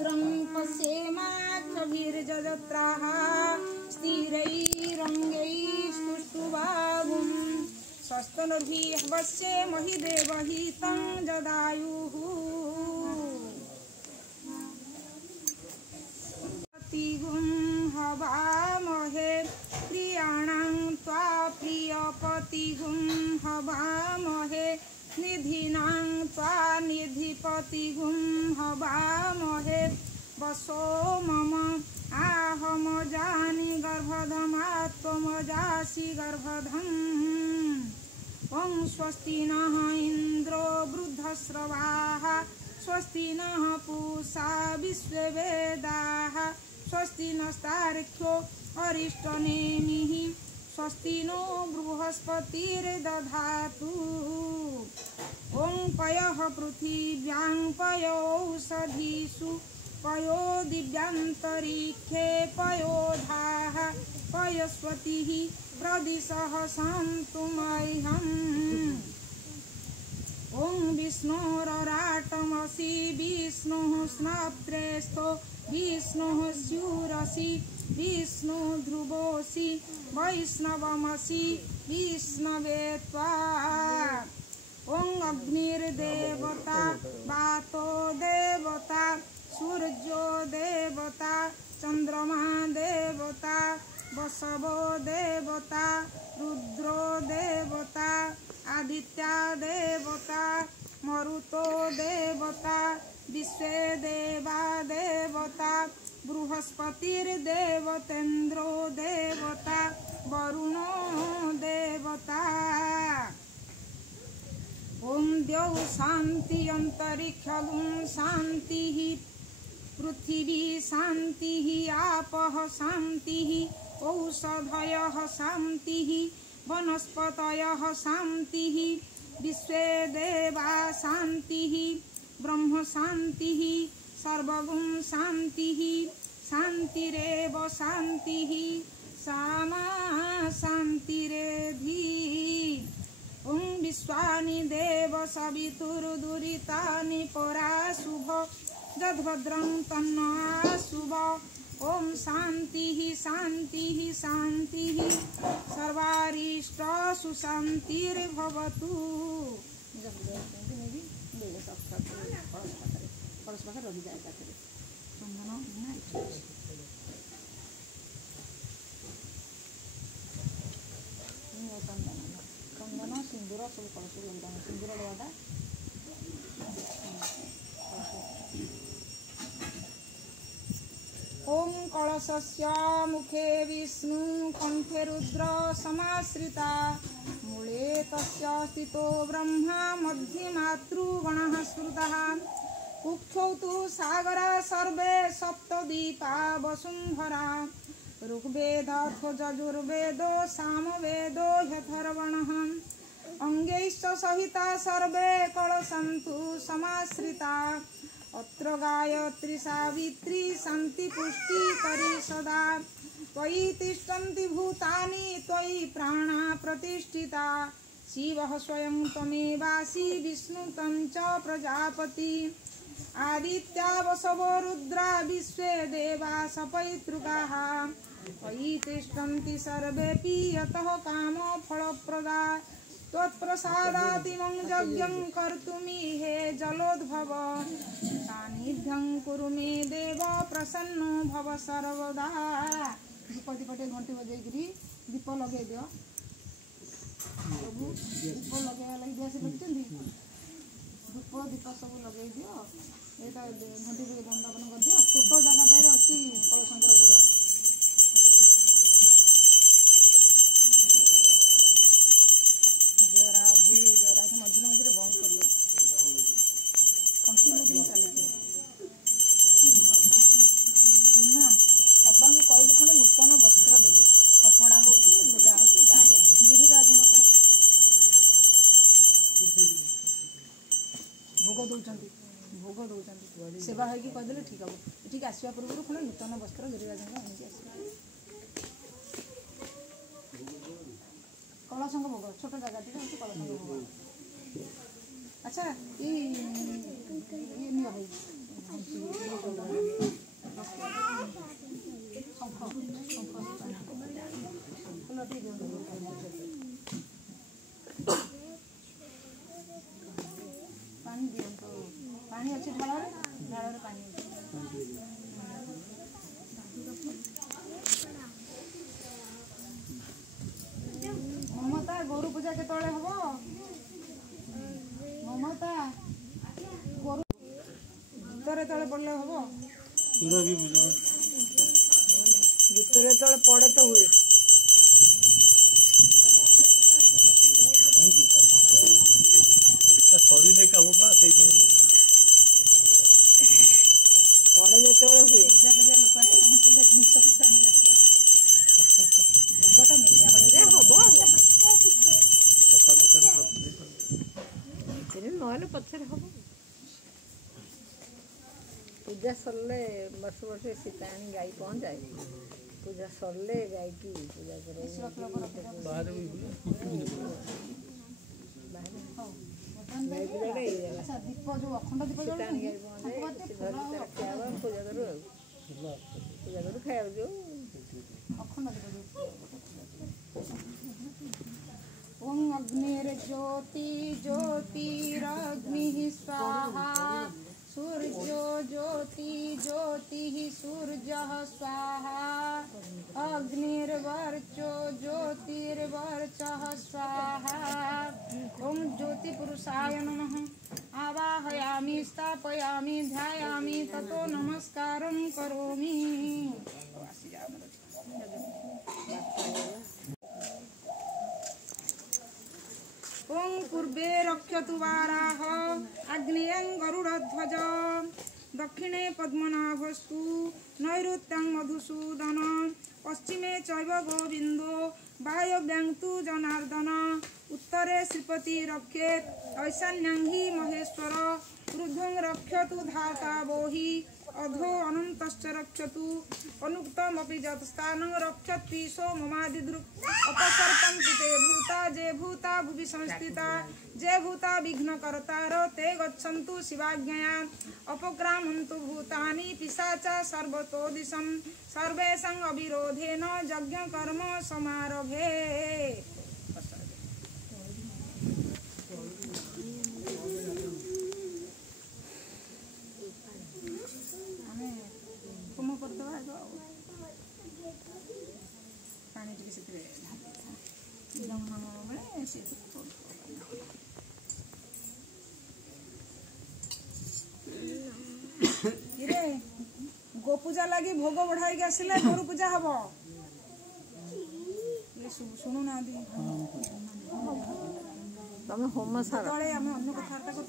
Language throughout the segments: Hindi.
भद्रं पश्येमाक्षभिर्जजत्राः स्थिरैरङ्गैः स्तुष्टुवागुं स्वस्तनुर्भिः वश्येमहि देवहितं जदायुः पतिगुं हवामहे प्रियाणां त्वा प्रियपतिगुं हवामहे निधिनां त्वा निधिपतिगुं हवामहे वसो मम आहमजानि गर्भधमात्वमजासि गर्भधम् ॐ स्वस्ति नः इन्द्रो वृद्धश्रवाः स्वस्ति नः पूषा विश्ववेदाः स्वस्ति नस्तार्क्ष्यो अरिष्टनेमिः स्वस्ति नो बृहस्पतिर्दधातु ॐ पयः पृथिव्यां पयोषधीषु पयो दिव्यान्तरिक्षे पयोधाः पयस्वतिः प्रदिशः सन्तु मह्यम् ॐ विष्णोरराटमसि विष्णुः स्नप्त्रेस्थो विष्णुः स्यूरसि विष्णु ध्रुवोऽसि वैष्णवमसि विष्णवे त्वा ॐ अग्निर्देवता वातो देवता सूर्यो देवता चंद्रमा देवता वसवो देवता रुद्रो देवता आदित्या देवता मरुतो देवता विश्वे देवा देवता बृहस्पतिर्देवतेन्द्रो देवता वरुणो देवता ॐ द्यौ शान्ति अन्तरिक्षगुं शान्तिः पृथिवी शान्तिः आपः शान्तिः औषधयः शान्तिः वनस्पतयः शान्तिः विश्वे देवा शान्तिः ब्रह्म शान्तिः सर्वगुं शान्तिः शान्तिरेव शान्तिः सामा शान्तिरेधि ॐ विश्वानि देव सवितुर्दुरितानि पराशुभ यद्भद्रं तन्नाशुभ ॐ शान्तिः शान्तिः शान्तिः सर्वारिष्टसु शान्तिर्भवतु चंदन सिंदूर सब कलश सिंदूर लगा ओम कलशस्य मुखे विष्णु कंठे रुद्र समाश्रिता मूले तस्य स्थितो ब्रह्मा मध्ये मातृगणः स्मृतः कुक्षौ तु सागरा सर्वे सप्तदीपा वसुंधरा ऋग्वेदाथ यजुर्वेदो सामवेदो ह्यथर्वणः अंगैश्च सहिता सर्वे कलशन्तु समाश्रिता अत्र गायत्री सावित्री शांति पुष्टि करी सदा त्वयि तिष्ठन्ति भूतानि त्वयि प्राणा प्रतिष्ठिता शिवः स्वयं त्वमेवासि विष्णु तं च प्रजापति आदित्या वसवो रुद्रा विश्वे देवा सपैतृकाः त्वयि तिष्ठन्ति सर्वेऽपि यतः कामो फलप्रदा त्वत्प्रसादातिमं यज्ञं कर्तुमिहे जलोद्भव सान्निध्यं कुरु मे देव प्रसन्नो भव सर्वदा दीपति पटे घंटी बजेकरी दीप लगे दियो सब दीप लगे लगे दिया से रखछन्ती धूप दीप सब लगे दियो एटा घंटी पे बंदापन कर दियो छोटो जगह पे अछि कलशंकर भोग जरा मझे मझे बंद कर दो कंटिन्यू चलते तू ना अपा को कहबू खंडे नूतन वस्त्र देवे कपड़ा हो कि लुगा हो कि जहाँ हो गिरिराज भोग दौरान सेवा होगी कहीदेले ठीक हम ठीक आसवा पूर्व खंडे नूतन वस्त्र गिरिराज आनिक आस कलशंक भोग छोट जगह टी कलशंक भोग अच्छा ये निया भाई ଗୀତରେ ତଳେ ପଡ଼ିଲେ ହବ ଗୀତରେ ତଳେ ପଡ଼େ ତ ହୁଏ। ପଡ଼େ ଯେତେବେଳେ ହୁଏ ପୂଜା କରିବା ଲୋକ ଆସି ପହଞ୍ଚିଲେ ଜିନିଷ ପତ୍ର ଆଣିକି ଆସିବେ ଭୋଗଟା ମିଳିବା ହବ ନହେଲେ ପଛରେ ହବ। ପୂଜା ସରିଲେ ବର୍ଷ ବର୍ଷ ସୀତା ଆଣି ଗାଈ ପହଞ୍ଚାଏ। ପୂଜା ସରିଲେ ଗାଈକି ପୂଜା କରେ। ଦୀପ ଯୋଉ ଅଖଣ୍ଡ ଦୀପ ସୀତା ଆଣି ଗାଈ ପହଞ୍ଚାଏ ଖିଆବା ପୂଜା କରୁ ଆଉ ପୂଜା କରୁ ଖାଇବାକୁ ଯାଉ ଅଖଣ୍ଡ ଦୀପ ओम अग्निर्ज्योति ज्योतिरग्निः स्वाहा सूर्यो ज्योति ज्योतिः सूर्यः स्वाहा अग्निर्वर्चो ज्योतिर्वर्चः स्वाहा ओम ज्योति पुरुषाय नमः आवाहयामि स्थापयामि ध्यायामि ततो नमस्कारं करोमि। ओं पूर्वे रक्षतु वाराह आग्नेयं गरुडध्वज दक्षिणे पद्मनाभस्तु नैऋत्यं मधुसूदन पश्चिमे चैव गोविंदो वायव्यां तु जनार्दन उत्तरे श्रीपति रक्षेत् ऐशान्यं हि महेश्वर ऊर्ध्वं रक्षतु धाता बोहि अधो अनन्तश्च रक्षतु अनुक्तमपि यत्स्थानं रक्षत्पीशो ममादिदृक् अपसर्पन्ति ते भूता जे भूता भुवि संस्थिता जे भूता विघ्नकर्तार ते गच्छन्तु शिवाज्ञया अपक्रामन्तु भूतानि पिशाचा सर्वतो दिशं सर्वेषां अविरोधेन यज्ञकर्म समारभे। गो पूजा लगी भोग बढ़ाई आसिले गोरु पूजा हम शुणु ना तुम होम सारा आम अन्य कथबार्ता कर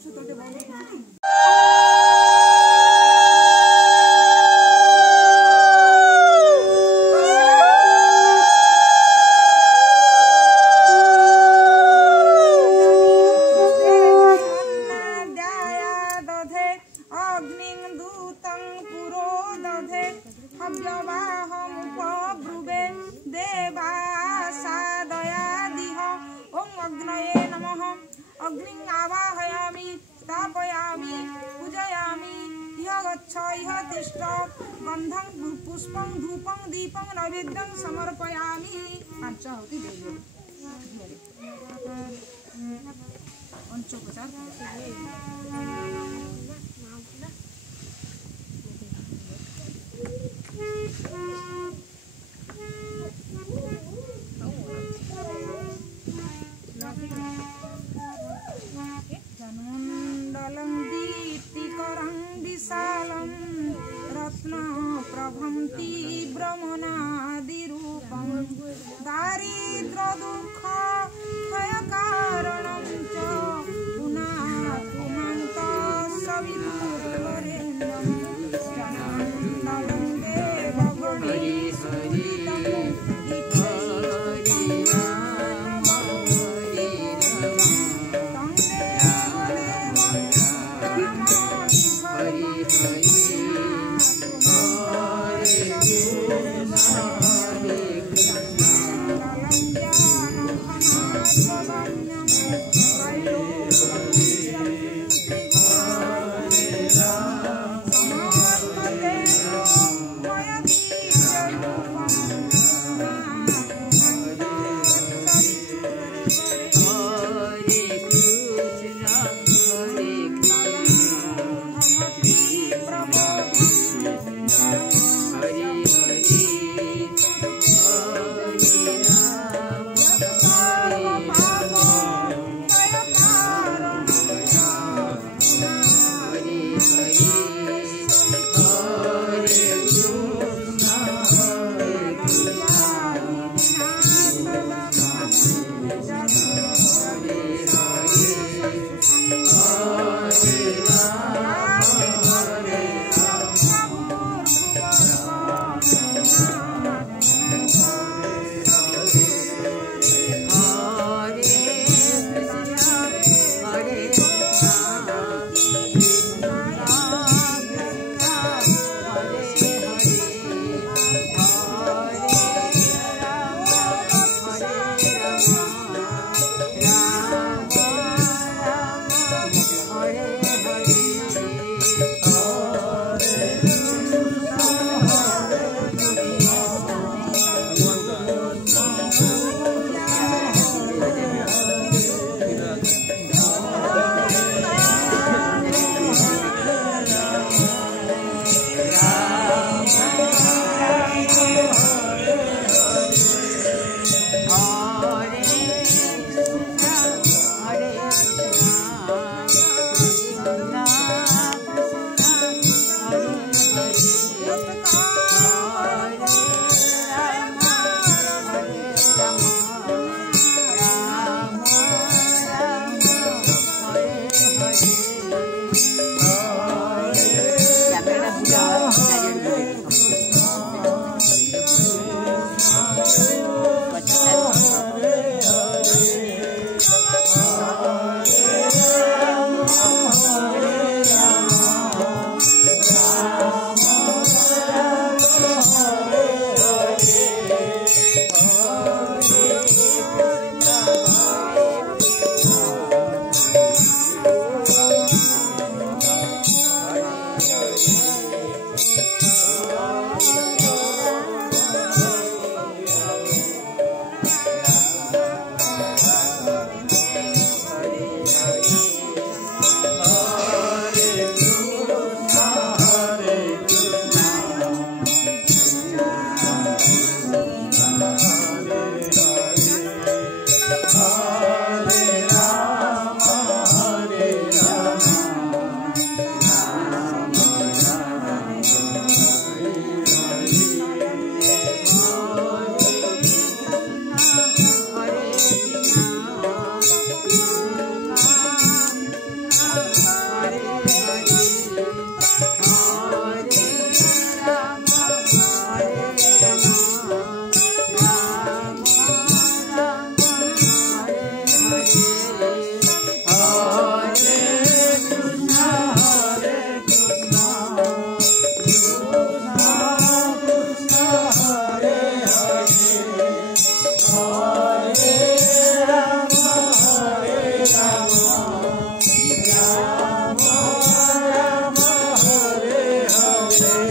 गंधं पुष्पं धूपं दीपं नैवेद्यं समर्पयामि। पांच आहुति देवी पंचोपचार जन्मंडलं दीप्तिकरं विशालं रत्न प्रभं तीव्रमनादिरूपं दारिद्र्य दुःख भयकारणं च पुनातुमन्त सवितुर्वरेण्यं जन्मंडलं देवगणैस्तुतितं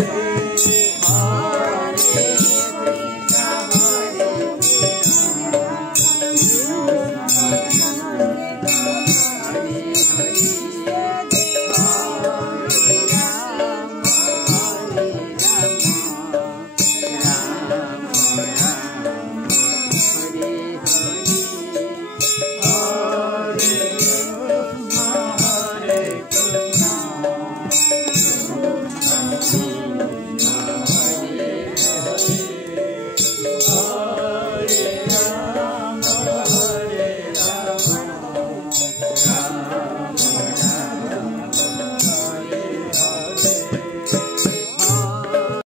रे